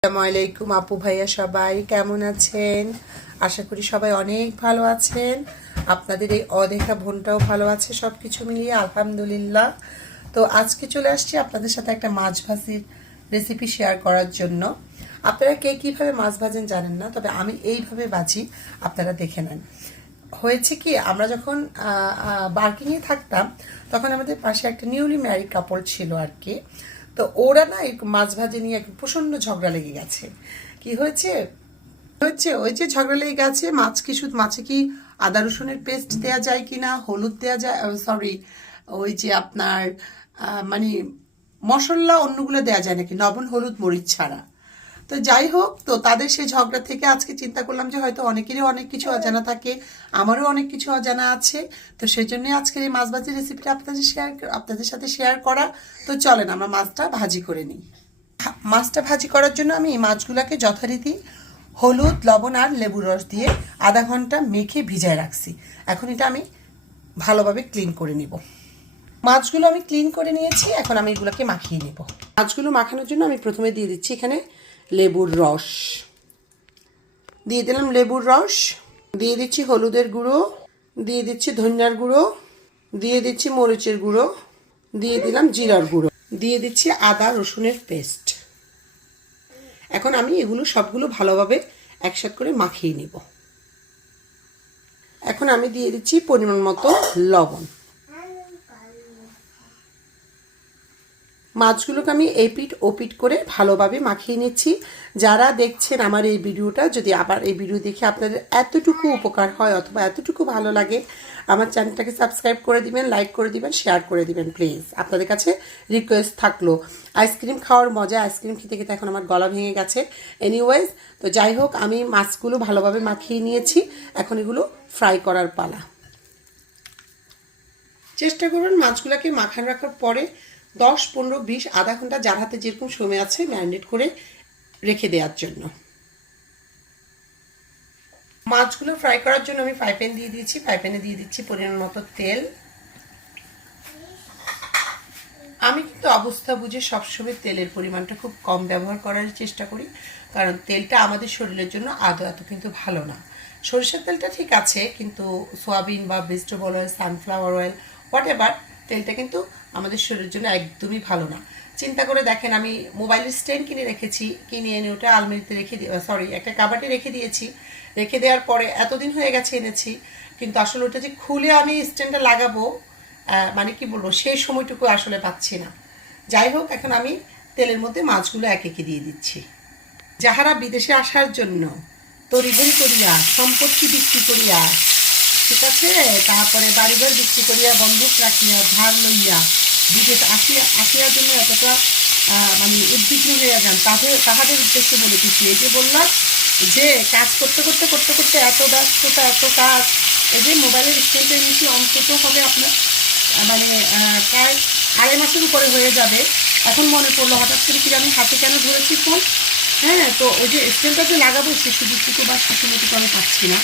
আসসালামু আলাইকুম আপু ভাইয়া সবাই, কেমন আছেন? আশা করি সবাই অনেক ভালো আছেন। আপনাদের এই অদেখা বোনটাও ভালো আছে সব কিছু মিলিয়ে, আলহামদুলিল্লাহ। তো আজকে চলে আসছি আপনাদের সাথে একটা মাছ ভাজির রেসিপি শেয়ার করার জন্য। আপনারা কে কীভাবে মাছ ভাজেন জানেন না, তবে আমি এইভাবে বাজি আপনারা দেখে নেন। হয়েছে কি, আমরা যখন বার্কিংয়ে থাকতাম, তখন আমাদের পাশে একটা নিউলি ম্যারিড কাপড় ছিল আর কি। তো ওরা না মাছ ভাজে নিয়ে প্রচণ্ড ঝগড়া লেগে গেছে। কি হয়েছে? হচ্ছে ওই যে ঝগড়া লেগে গেছে, মাছ কি শুধু, মাছে কি আদা রসুনের পেস্ট দেয়া যায় কি না হলুদ দেওয়া যায়? সরি ওই যে আপনার মানে মশলা অন্যগুলো দেওয়া যায় নাকি? লবণ, হলুদ, মরিচ ছাড়া। তো যাই হোক তো তাদের সেই ঝগড়া থেকে আজকে চিন্তা করলাম যে হয়তো অনেকেরই অনেক কিছু অজানা থাকে আমারও অনেক কিছু অজানা আছে। তো সেই জন্যই আজকের এই মাছ ভাজির রেসিপিটা আপনাদের শেয়ার আপনাদের সাথে শেয়ার করা। তো চলেন আমরা মাছটা ভাজি করে নিই। মাছটা ভাজি করার জন্য আমি এই মাছগুলোকে যথারীতি হলুদ লবণ আর লেবুর রস দিয়ে আধা ঘণ্টা মেখে ভিজায় রাখছি। এখন এটা আমি ভালোভাবে ক্লিন করে নিব। মাছগুলো আমি ক্লিন করে নিয়েছি এখন আমি এগুলোকে মাখিয়ে নেব। মাছগুলো মাখানোর জন্য আমি প্রথমে দিয়ে দিচ্ছি এখানে লেবুর রস। দিয়ে দিলাম লেবুর রস। দিয়ে দিচ্ছি হলুদের গুঁড়ো। দিয়ে দিচ্ছি ধনিয়ার গুঁড়ো। দিয়ে দিচ্ছি মরিচের গুঁড়ো। দিয়ে দিলাম জিরার গুঁড়ো। দিয়ে দিচ্ছি আদা রসুনের পেস্ট। এখন আমি এগুলো সবগুলো ভালোভাবে একসাথে করে মাখিয়ে নেব। এখন আমি দিয়ে দিচ্ছি পরিমাণ মতো লবণ। মাছগুলোকে আমি এপিট ওপিট করে ভালোভাবে মাখিয়ে নিচ্ছি। যারা দেখছেন আমার এই ভিডিওটা, যদি আবার এই ভিডিও দেখে আপনাদের এতটুকু উপকার হয় অথবা এতটুকু ভালো লাগে, আমার চ্যানেলটাকে সাবস্ক্রাইব করে দিবেন, লাইক করে দিবেন, শেয়ার করে দিবেন, প্লিজ। আপনাদের কাছে রিকোয়েস্ট থাকল। আইসক্রিম খাওয়ার মজা, আইসক্রিম খেতে খেতে এখন আমার গলা ভেঙে গেছে। এনিওয়েজ তো যাই হোক, আমি মাছগুলো ভালোভাবে মাখিয়ে নিয়েছি। এখন এগুলো ফ্রাই করার পালা। চেষ্টা করুন মাছগুলোকে মাখান রাখার পরে দশ, পনেরো, বিশ, আধা ঘণ্টা যার হাতে যেরকম সময় আছে ম্যারিনেট করে রেখে দেওয়ার জন্য। মাছগুলো ফ্রাই করার জন্য আমি ফ্রাই প্যান দিয়ে দিয়েছি। ফ্রাই প্যানে দিয়ে দিচ্ছি পরিমাণ মতো তেল। আমি কিন্তু অবস্থা বুঝে সবসময় তেলের পরিমাণটা খুব কম ব্যবহার করার চেষ্টা করি, কারণ তেলটা আমাদের শরীরের জন্য আদৌ এত কিন্তু ভালো না। সরিষার তেলটা ঠিক আছে, কিন্তু সোয়াবিন বা vegetable oil sunflower oil whatever তেলটা কিন্তু আমাদের শরীরের জন্য একদমই ভালো না। চিন্তা করে দেখেন, আমি মোবাইলের স্ট্যান্ড কিনে রেখেছি, কিনে এনে ওটা আলমারিতে রেখে সরি একটা কাবাটে রেখে দিয়েছি। রেখে দেওয়ার পরে এতদিন হয়ে গেছে এনেছি, কিন্তু আসলে ওটা যে খুলে আমি স্ট্যান্ডটা লাগাবো মানে কি বলব, সেই সময়টুকু আসলে পাচ্ছি না। যাই হোক, এখন আমি তেলের মধ্যে মাছগুলো এক একে দিয়ে দিচ্ছি। যাহারা বিদেশে আসার জন্য তড়িঘড়ি করিয়া, সম্পত্তি বিক্রি করিয়া ঠিক আছে? তারপরে বাড়ি বাড়িঘর বিক্রি করিয়া বন্ধক রাখিয়া, ধার লইয়া, বিদেশ আসিয়া আসিয়ার জন্য এতটা মানে উদ্বিগ্ন হইয়া যান। তাদের, তাহাদের উদ্দেশ্যে বলে দিচ্ছি। এই যে বললাম যে কাজ করতে করতে করতে করতে এত ব্যস্ততা, এত কাজ, এই যে মোবাইলের স্ক্রিনটা নিচ্ছি অন্তত হবে আপনার মানে প্রায় আড়াই মাসের উপরে হয়ে যাবে। এখন মনে পড়ল, হঠাৎ করে কি আমি হাতে কেন ধরেছি ফোন হ্যাঁ তো ওই যে স্টেনটা যে লাগাবো, সে সুযোগটুকু বা সুযোগটুকু আমি পাচ্ছি না।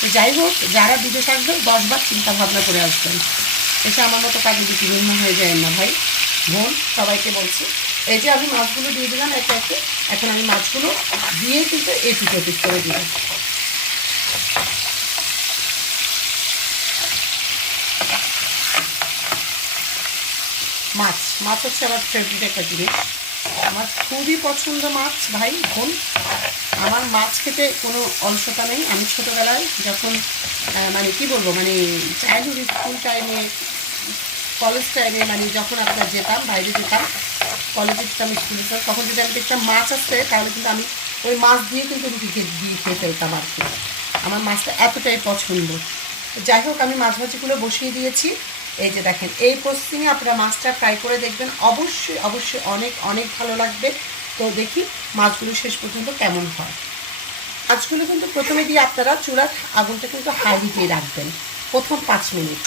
তো যাই হোক, যারা বিদেশ আসবে দশবার চিন্তা ভাবনা করে আসবেন। এসে আমার মতো কাজে বেশি ভিন্ন হয়ে যায় না ভাই। বোন, সবাইকে বলছি, এই যে আমি মাছগুলো দিয়ে দিলাম একে একে, এখন আমি মাছগুলো দিয়ে কিন্তু এপিট এপিট করে দিলাম। মাছ মাছ হচ্ছে আমার ফেভারিট একটা জিনিস। আমার খুবই পছন্দ মাছ, ভাই, বোন। আমার মাছ খেতে কোনো অলসতা নেই। আমি ছোটোবেলায় যখন মানে কি বলব মানে চাইল্ডহুড স্কুল টাইমে কলেজ টাইমে মানে যখন আপনার যেতাম, বাইরে যেতাম কলেজে যেতাম স্কুলে যেতাম, তখন যদি আমি দেখতাম মাছ আসছে, তাহলে কিন্তু আমি ওই মাছ দিয়ে কিন্তু রুটি দিয়ে খেয়ে ফেলতাম আর কি। আমার মাছটা এতটাই পছন্দ। যাই হোক, আমি মাছ ভাজিগুলো বসিয়ে দিয়েছি। এই যে দেখেন, এই প্রসেসিংয়ে আপনারা মাছটা ফ্রাই করে দেখবেন। অবশ্যই অবশ্যই অনেক অনেক ভালো লাগবে। তো দেখি মাছগুলো শেষ পর্যন্ত কেমন হয়। মাছগুলো কিন্তু প্রথমে দিয়ে আপনারা চূড়ার আগুনটা কিন্তু হাই হিটেই রাখবেন, প্রথম পাঁচ মিনিট।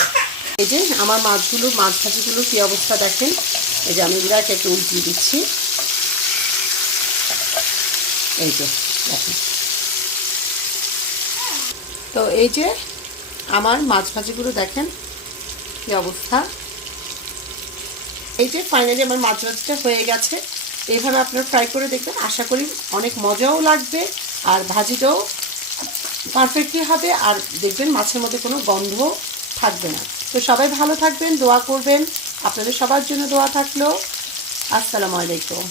এই যে আমার মাছগুলো, মাছ ভাজিগুলো কী অবস্থা দেখেন। এই যে আমি এগুলোকে একটু উল্টিয়ে দিচ্ছি। এই যে, দেখেন। তো এই যে আমার মাছ ভাজিগুলো দেখেন কী অবস্থা? এই যে ফাইনালি আমার মাছ ভাজিটা হয়ে গেছে। এইভাবে আপনারা ফ্রাই করে দেখবেন। আশা করি অনেক মজাও লাগবে আর ভাজিটাও পারফেক্টলি হবে আর দেখবেন মাছের মধ্যে কোনো গন্ধ থাকবে না। তো সবাই ভালো থাকবেন, দোয়া করবেন। আপনাদের সবার জন্য দোয়া থাকল। আসসালামু আলাইকুম।